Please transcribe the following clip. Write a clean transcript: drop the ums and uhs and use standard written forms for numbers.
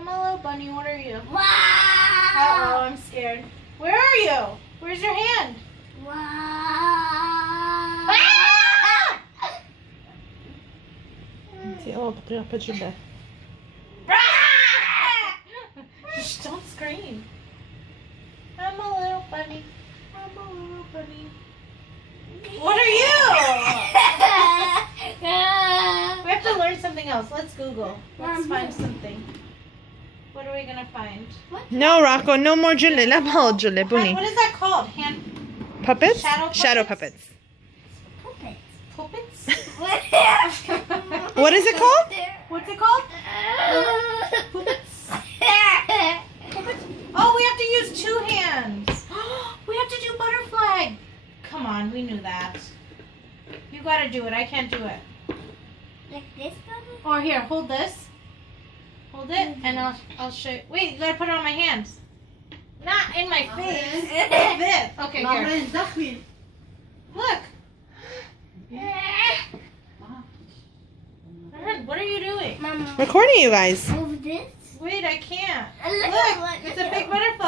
I'm a little bunny. What are you? Wow. Uh-oh, I'm scared. Where are you? Where's your hand? Wow. Oh, put your bed. Shh, don't scream. I'm a little bunny. I'm a little bunny. What are you? We have to learn something else. Let's Google. Let's find something. What are we gonna find? No, Rocco, no more Julie. What What is that called? Hand puppets? Shadow puppets. puppets? What is it called? What's it called? Puppets. Oh, we have to use 2 hands. We have to do butterfly. Come on, we knew that. You gotta do it. I can't do it. Like this, Bubba? Or here, hold this. Hold it, and I'll show you. Wait, you gotta put it on my hands. Not in my face. Like this. Okay, here. Look. What are you doing? Mama. Recording you guys. Move this. Wait, I can't. Look, Look, it's a big butterfly.